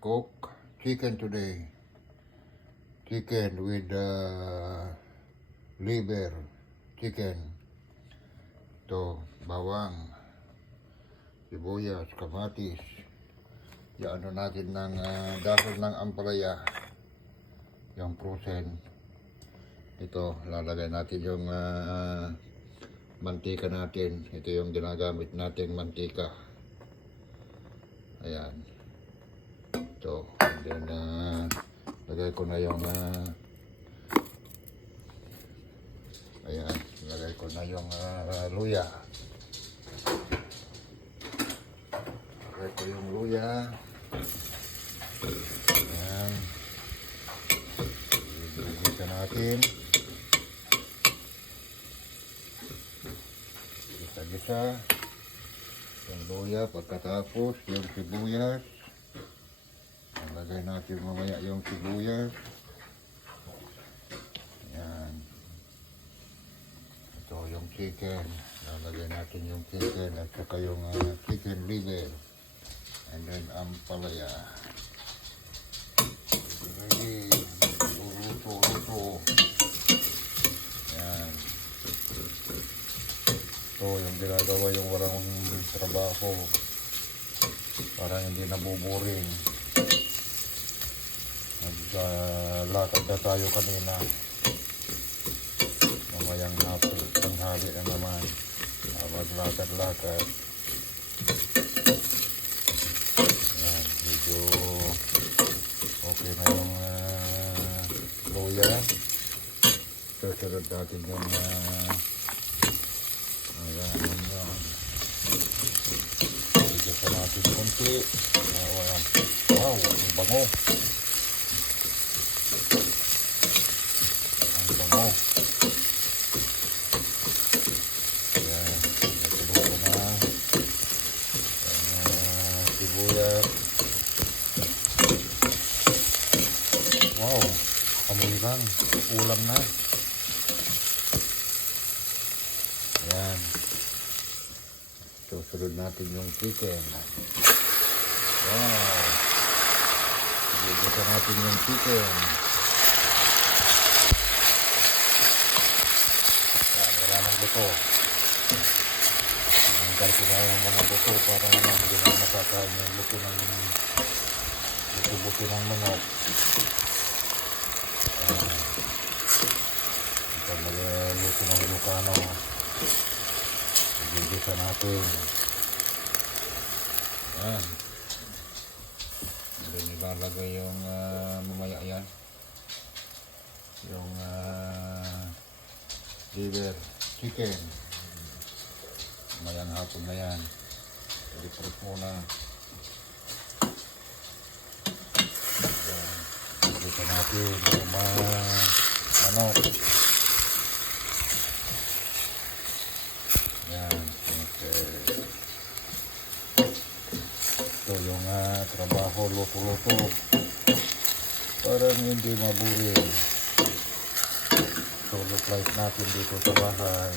cook chicken today. Chicken with liver chicken. Ito, bawang, sibuyas, kamatis. Iano natin ng dahon ng ampalaya. Yung frozen. Ito, lalagay natin yung mantika natin. Ito yung ginagamit nating mantika. Ayan. Ito. And then, lagay ko na yung ayan. Lagay ko na yung luya. Lagay ko yung luya. Ayan. Igigisa natin. Gisa-gisa. Yung luya. Pagkatapos, yung sibuyas. Lagay natin mamaya yung sibuyas. Ayan. Ito yung chicken. Lalagay natin yung chicken at saka yung chicken liver. And then ampalaya. Ready. Luto. Ayan. Ito yung ginagawa yung walang trabaho. Para hindi nabuboring. Naglalakad na tayo kanina. Mamayang hapon, tanghali na naman. Maglakad-lakad. Ayan, medyo okay na yung luya. Susunod natin yung medyo pa natin konti. Wow, ang bango. Ayan, natulog ko na sibuyas. Wow, amoy lang, ulam na. Ayan, susunod natin yung chicken. Wow, igigisa natin yung chicken. Buto. Tinanggal ko na yung mga buto para naman hindi na makakain yung buto ng manok. Ito luto ng Ilocano. Igigisa natin. Ayan. Hindi nilalagay yung mamaya yan. Yung liver chicken. Mayang hapon na yan. I-prep muna. Ito natin yung manok. Yan. Okay. Ito yung trabaho luto-luto. Parang hindi maburing. Solo flight natin dito sa bahay.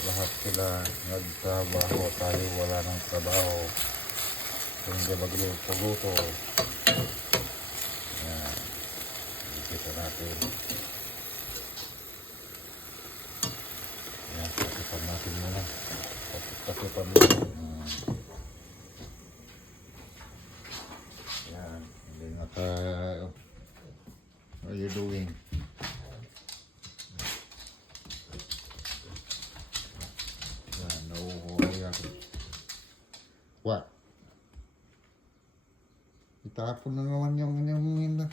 Lahat sila nagtrabaho, tayo wala ng trabaho. Hindi magluto-luto. Ayan. Ikita natin. Ayan, takipan natin muna. Takipan muna. Ayan. Hindi what are you doing? What? Itapon na naman yung inumin na.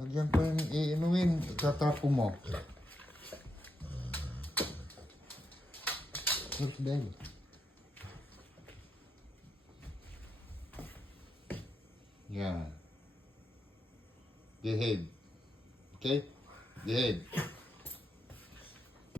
Nagyan pa yung iinumin. Itatapon mo. Where's Daddy? Yeah. Get ahead. Okay? Get ahead.